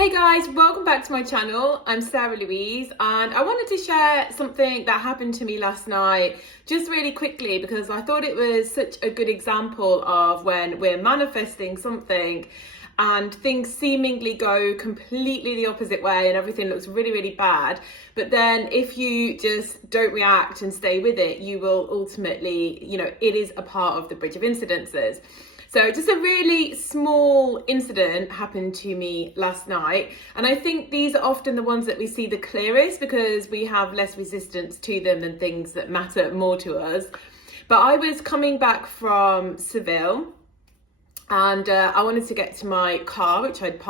Hey guys, welcome back to my channel. I'm Sarah Louise and I wanted to share something that happened to me last night just really quickly because I thought it was such a good example of when we're manifesting something and things seemingly go completely the opposite way and everything looks really, really bad. But then if you just don't react and stay with it, you will ultimately, it is a part of the bridge of incidences. So just a really small incident happened to me last night. And I think these are often the ones that we see the clearest because we have less resistance to them than things that matter more to us. But I was coming back from Seville and I wanted to get to my car, which I'd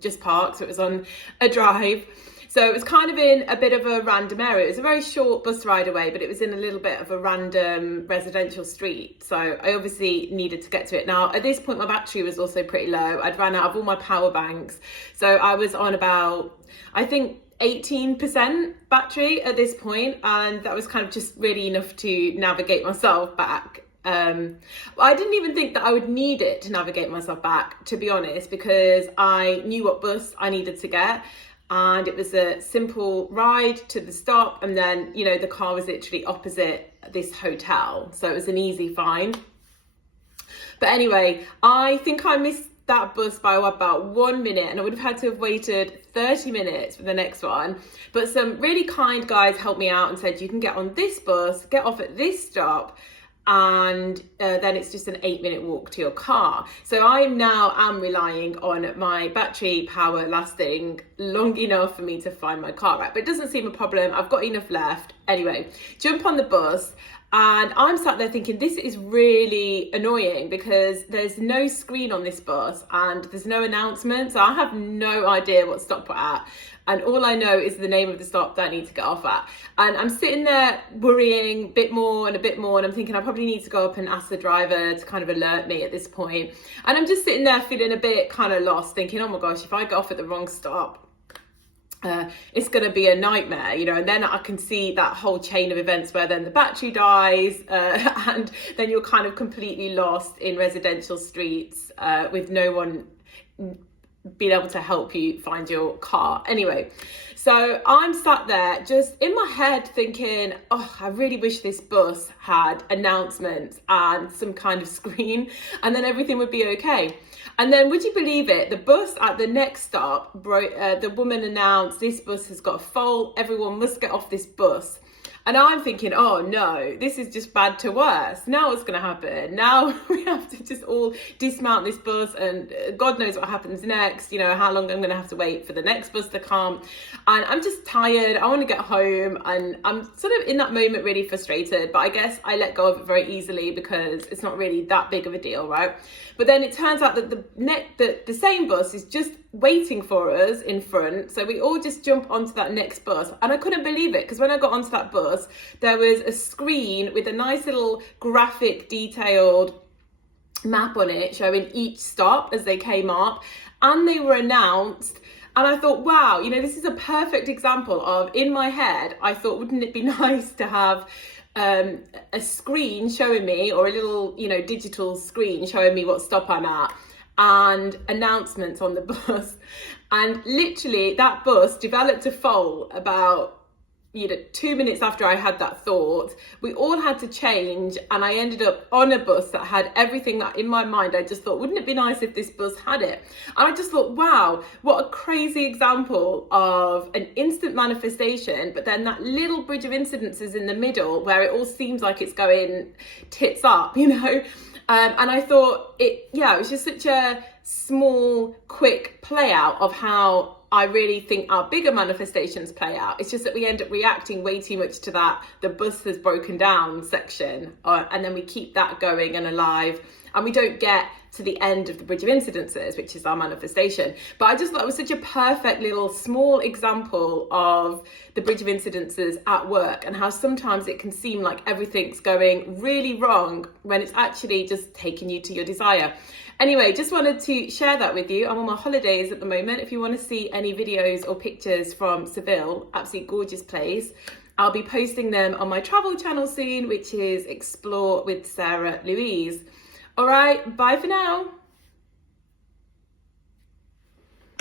just parked, so it was on a drive. So it was kind of in a bit of a random area. It was a very short bus ride away, but it was in a little bit of a random residential street. So I obviously needed to get to it. Now, at this point, my battery was also pretty low. I'd run out of all my power banks. So I was on about, I think, 18% battery at this point, and that was kind of just really enough to navigate myself back. I didn't even think that I would need it to navigate myself back, to be honest, because I knew what bus I needed to get. And it was a simple ride to the stop. And then, the car was literally opposite this hotel. So it was an easy find. But anyway, I think I missed that bus by about 1 minute and I would have had to have waited 30 minutes for the next one. But some really kind guys helped me out and said, you can get on this bus, get off at this stop, and then it's just an 8-minute walk to your car. So I now am relying on my battery power lasting long enough for me to find my car, right? But it doesn't seem a problem. I've got enough left. Anyway, jump on the bus. And I'm sat there thinking, this is really annoying because there's no screen on this bus and there's no announcement. So I have no idea what stop we're at. And all I know is the name of the stop that I need to get off at. And I'm sitting there worrying a bit more. And I'm thinking I probably need to go up and ask the driver to kind of alert me at this point. And I'm just sitting there feeling a bit kind of lost, thinking, oh my gosh, if I get off at the wrong stop, it's going to be a nightmare, and then I can see that whole chain of events where then the battery dies and then you're kind of completely lost in residential streets with no one being able to help you find your car. Anyway, so I'm sat there just in my head thinking, oh, I really wish this bus had announcements and some kind of screen and then everything would be okay. And then, would you believe it? The bus at the next stop, the woman announced, this bus has got a fault. Everyone must get off this bus. And I'm thinking, oh no, this is just bad to worse. Now what's going to happen? Now we have to just all dismount this bus and God knows what happens next. How long I'm going to have to wait for the next bus to come. And I'm just tired. I want to get home. And I'm sort of in that moment really frustrated. But I guess I let go of it very easily because it's not really that big of a deal, right? But then it turns out that the same bus is just waiting for us in front. So we all just jump onto that next bus. And I couldn't believe it because when I got onto that bus, there was a screen with a nice little graphic detailed map on it showing each stop as they came up and they were announced. And I thought, wow, this is a perfect example of, in my head, I thought, wouldn't it be nice to have a screen showing me, or a little, digital screen showing me what stop I'm at and announcements on the bus. And literally that bus developed a fault about 2 minutes after I had that thought. We all had to change and I ended up on a bus that had everything that in my mind I just thought, wouldn't it be nice if this bus had it? And I just thought, wow, what a crazy example of an instant manifestation, but then that little bridge of incidences in the middle where it all seems like it's going tits up, and I thought it was just such a small, quick play out of how I really think our bigger manifestations play out. It's just that we end up reacting way too much to that the bus has broken down section, and then we keep that going and alive, and we don't get to the end of the bridge of incidences, which is our manifestation. But I just thought it was such a perfect little small example of the bridge of incidences at work and how sometimes it can seem like everything's going really wrong when it's actually just taking you to your desire. Anyway, just wanted to share that with you. I'm on my holidays at the moment. If you want to see any videos or pictures from Seville, absolutely gorgeous place, I'll be posting them on my travel channel soon, which is Explore with Sarah Louise. All right, bye for now.